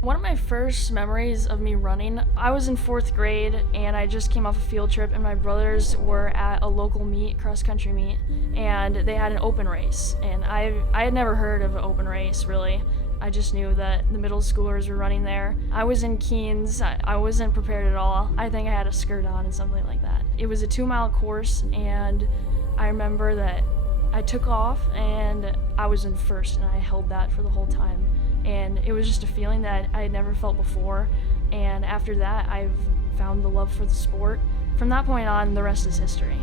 One of my first memories of me running, I was in 4th grade and I just came off a field trip and my brothers were at a local meet, cross-country meet, and they had an open race. And I had never heard of an open race, really. I just knew that the middle schoolers were running there. I was in Keens. I wasn't prepared at all. I think I had a skirt on and something like that. It was a 2-mile course, and I remember that I took off and I was in first, and I held that for the whole time. And it was just a feeling that I had never felt before. And after that, I've found the love for the sport. From that point on, the rest is history.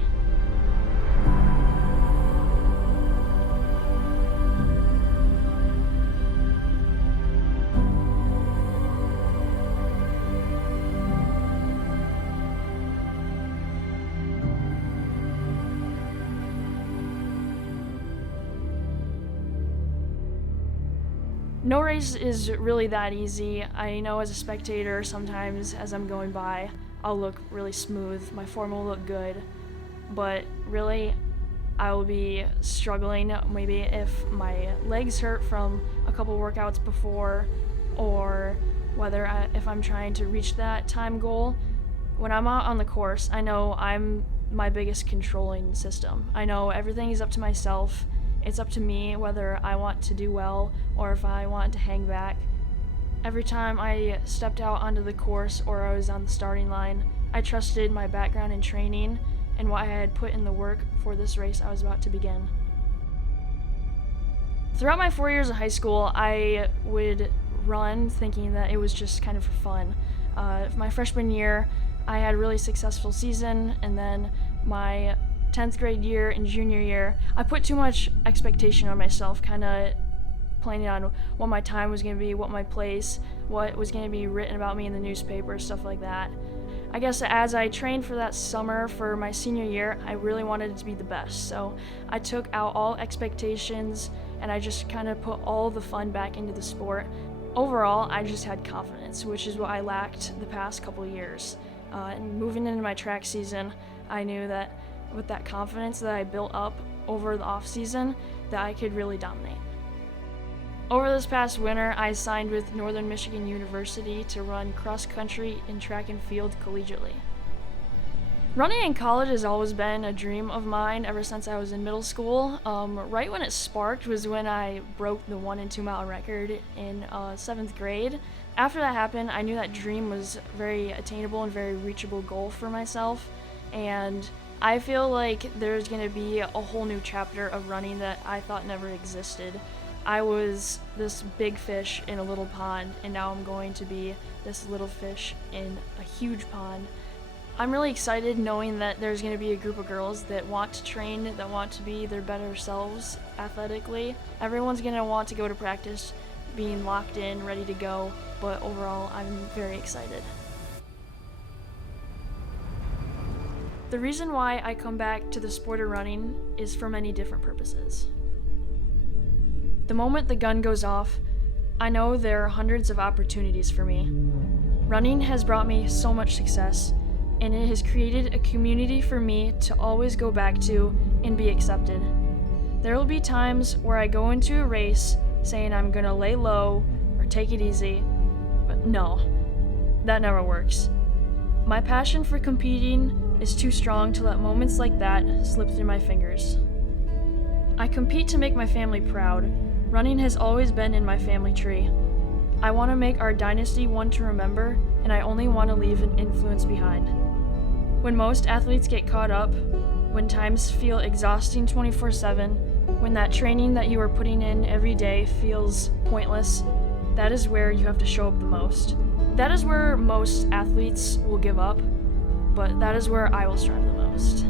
No race is really that easy. I know as a spectator, sometimes as I'm going by, I'll look really smooth, my form will look good, but really, I will be struggling maybe if my legs hurt from a couple workouts before, or if I'm trying to reach that time goal. When I'm out on the course, I know I'm my biggest controlling system. I know everything is up to myself. It's up to me whether I want to do well or if I want to hang back. Every time I stepped out onto the course or I was on the starting line, I trusted my background in training and what I had put in the work for this race I was about to begin. Throughout my 4 years of high school, I would run thinking that it was just kind of for fun. My freshman year, I had a really successful season, and then my 10th grade year and junior year, I put too much expectation on myself, kind of planning on what my time was going to be, what my place, what was going to be written about me in the newspaper, stuff like that. I guess as I trained for that summer for my senior year, I really wanted it to be the best. So I took out all expectations and I just kind of put all the fun back into the sport. Overall, I just had confidence, which is what I lacked the past couple of years. And moving into my track season, I knew that with that confidence that I built up over the off season, that I could really dominate. Over this past winter, I signed with Northern Michigan University to run cross country and track and field collegiately. Running in college has always been a dream of mine ever since I was in middle school. Right when it sparked was when I broke the 1 and 2 mile record in 7th grade. After that happened, I knew that dream was a very attainable and very reachable goal for myself, and I feel like there's going to be a whole new chapter of running that I thought never existed. I was this big fish in a little pond, and now I'm going to be this little fish in a huge pond. I'm really excited knowing that there's going to be a group of girls that want to train, that want to be their better selves athletically. Everyone's going to want to go to practice being locked in, ready to go, but overall I'm very excited. The reason why I come back to the sport of running is for many different purposes. The moment the gun goes off, I know there are hundreds of opportunities for me. Running has brought me so much success, and it has created a community for me to always go back to and be accepted. There will be times where I go into a race saying I'm gonna lay low or take it easy, but no, that never works. My passion for competing is too strong to let moments like that slip through my fingers. I compete to make my family proud. Running has always been in my family tree. I want to make our dynasty one to remember, and I only want to leave an influence behind. When most athletes get caught up, when times feel exhausting 24/7, when that training that you are putting in every day feels pointless, that is where you have to show up the most. That is where most athletes will give up, but that is where I will strive the most.